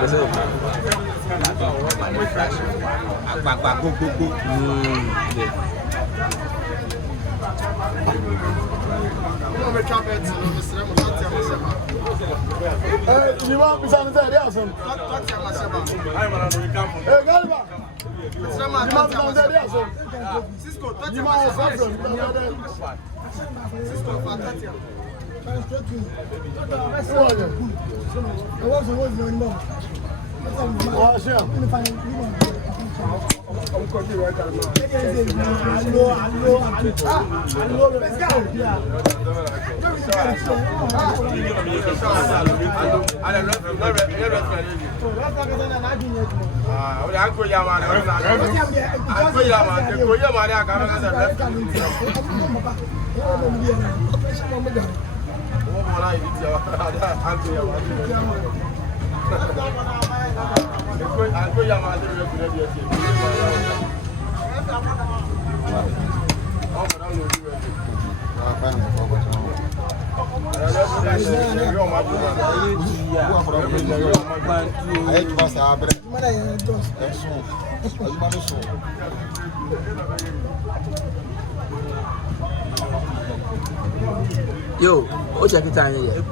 You want me to say yes? Hey, Galba. Sisqo, you want Yo, what's your time here?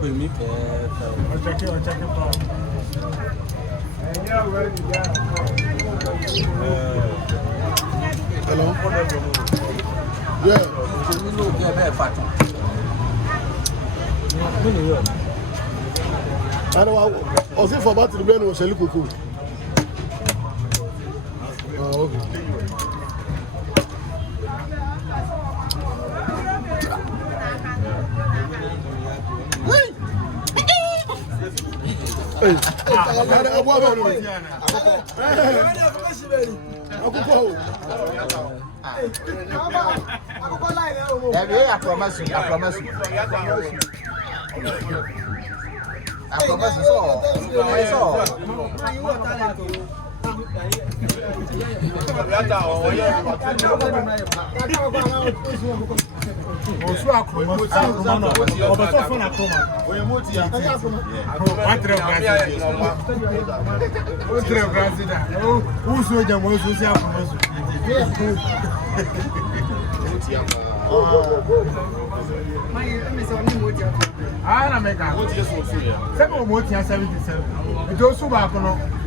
Hello? Yeah. You know, very fat. I was for about the brain was a little cool. Okay. I promise you. I promise you. I make a 77. Those who are going to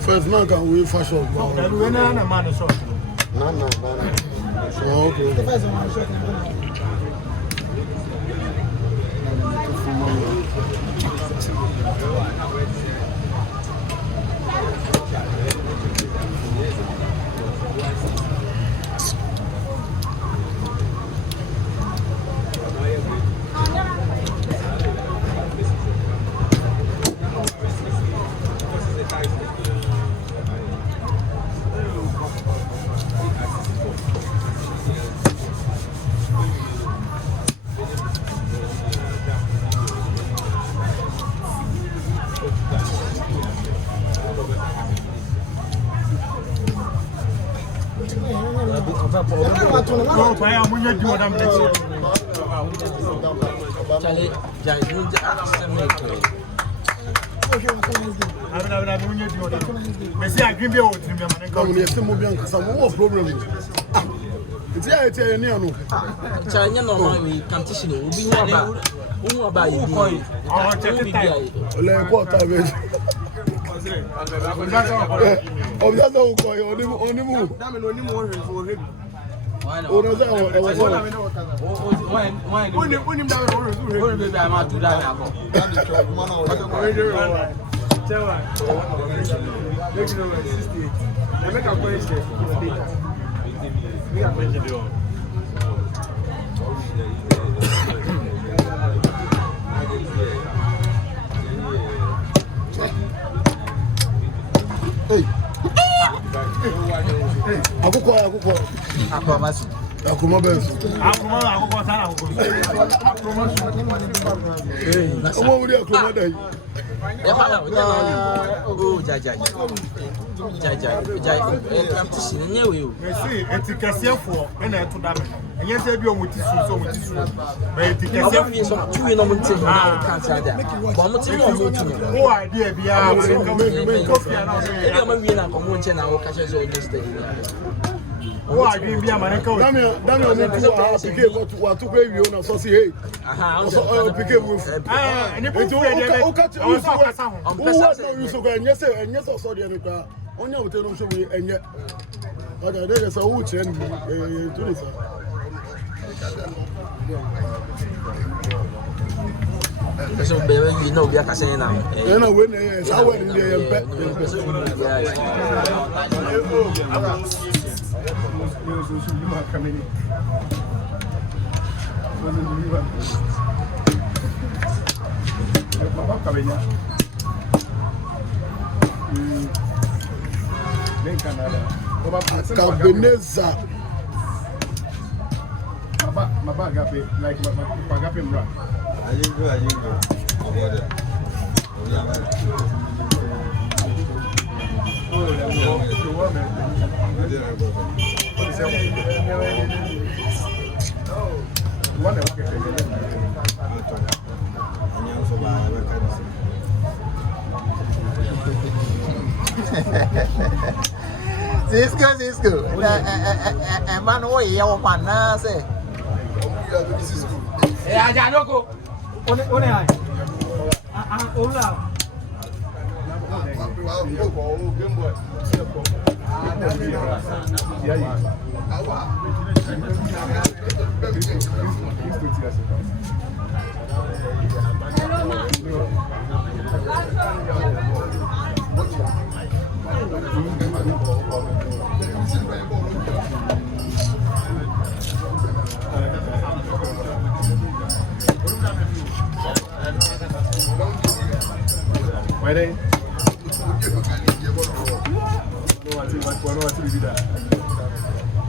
First man can win fashion. No. Okay. kwa ya munye di odam next. Charlie, Charlie, you just Abena munye di odam. Mesi agree be o trim be man. Come here, mo bi anka some what problem. It's here ni anu. Charlie, normal we competition obi hu aba yi. Oh, check it out. Ole ko ta be. Ọ̀bíyá náà kọ̀ ẹ̀ onímù. Dámìnà onímù ọ̀rẹ́ fún ọ̀rẹ́ mi. Ọ̀nà ọ̀sẹ̀ ẹ̀wọ̀n sọ̀rọ̀. Ó ní dámìnà ọ̀rẹ́ fún ọ̀rẹ́ mi. Ó ní bébí àmà tó dáa àkọ́. Tẹ́wà. Lẹ́gbẹ̀ẹ́ ọ̀rẹ́ 68. Ẹ̀mẹ́ka kọ́ ẹ̀ṣẹ̀ 58. Bí àpẹẹjẹ bí ọ̀. Akụkọ. Akọmasị. Akụma bẹ́ẹ̀sì. Akụkọ sára akụkọ. Ọmọ orí akụma dẹ̀ yìí. Competition nye we o. Eti kɛseɛfoɔ ɛna ɛto da me. Ɛnyɛ sɛ bi ɔmo ti su. Eti kɛseɛfoɔ. So two no monte na kan sa da. Ba mo ti mo mo tu. Wo idea bia wo kofi ana wo. Ebi ama wi na ko mo nche na wo ka che so o just steady. Wo idea bia ma ne ka wo. Daniel ni tu wa pike wa tu pe wi o na so si hey. Aha, So pike mu. Ni bu fu de. O ka ti o so kasa ho. O wa no yu so ko enye se so de ni ka. Onya wo te no so wi enye. Oja de se wo che ni tu ni sa. So baby you know we are saying now. Na we na sa we ni ye mpe. Kwabenya. Ben Canada. Kabineza. My agape, like my agape mra. Ayingo. Sisqo. Man, oh, yeah, one na say. Ajanoko. One ai. Ola. Where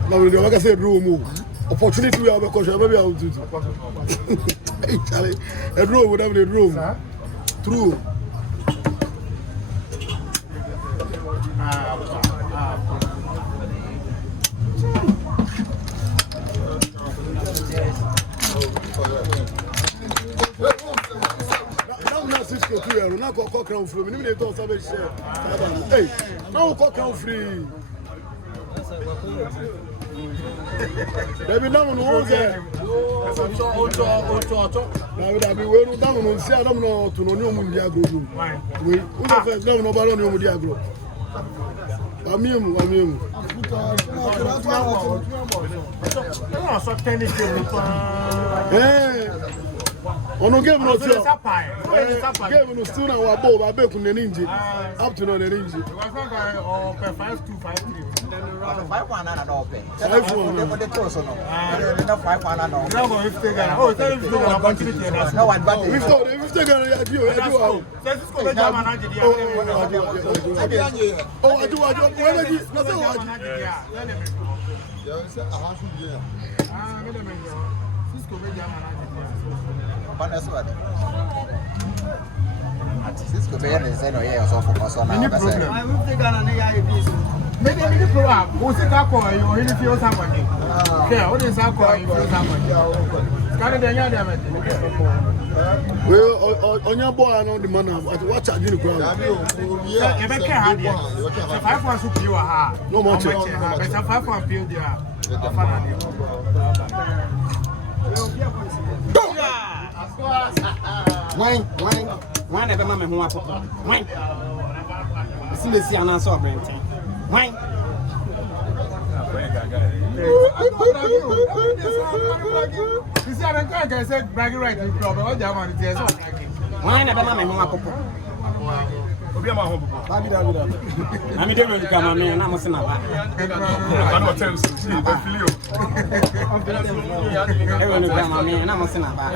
Now we don't say room. Opportunity we have because maybe I will do. Hey Charlie, a room would have a room. True. Sisqo tu yaro na ko crown free mi ni to sabe share hey na ko crown free baby na mo no ze oto na we da bi we ru da mo no si adam no to no ni omu ndi agro we o se first na no ba lo ni omu ndi agro amiemu ono game no tio game no still na wa bo Abeiku na ninji up to no na ninji 5-1 na do open. 5-1 the close no. Na 5-1 no. Now go 50 Ghana. Oh, tell him to opportunity. No advantage. we still gonna ya dio Sisqo be jama na jidi. oh adu wele ji na say wa Sisqo be jama na jidi. Sisqo be ya say no yeah so focus on na. Any problem? I will take Ghana na ya Maybe I need to grow up. Who's it up for you? If you somebody. Yeah, what is up for you? Somebody. Can't be any damage. Well, on your boy, I know the man. Watch out, you know. Yeah, you can't have it. 5 months to you are. No more. But 5 months to you are. Why never mamma who are why? See the sea and answer Brent. Why? You see, I'm going to say bragging right in club. What do you want to say? Why never mamma who are poor? I'm doing to come on me and I'm saying about. I'm not telling you. Everyone come on me and I'm saying about.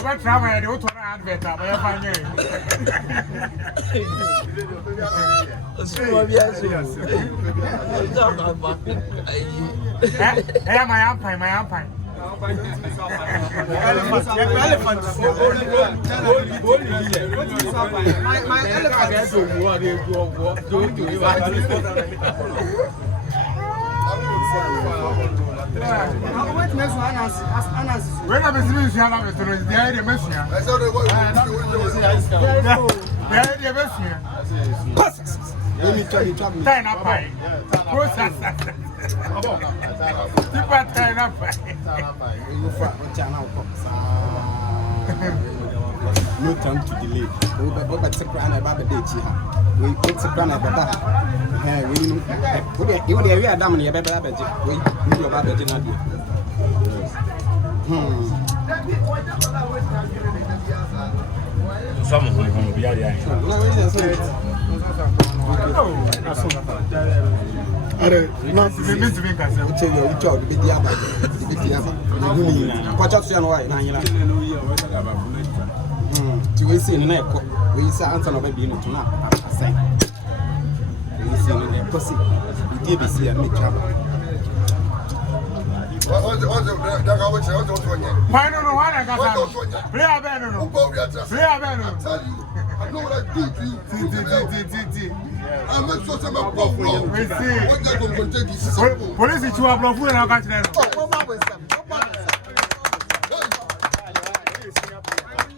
Over travel, you to advert. My umpire. When I'm a solution, I'm a solution. The idea mission. Let me tell you, Turn up high. Process. Turn up no time to delay. But the crown about the date here. We put the crown about that. We are damn near better. We knew about the dinner. Some of them will be at the end. We see in the neck, we say answer of a being to not say. We see in the pussy, we did see a mid trouble. Why don't know what I got? Play a banner. Play a banner. I know what I do to you. I make sure some of Police, you are blocking and I got them.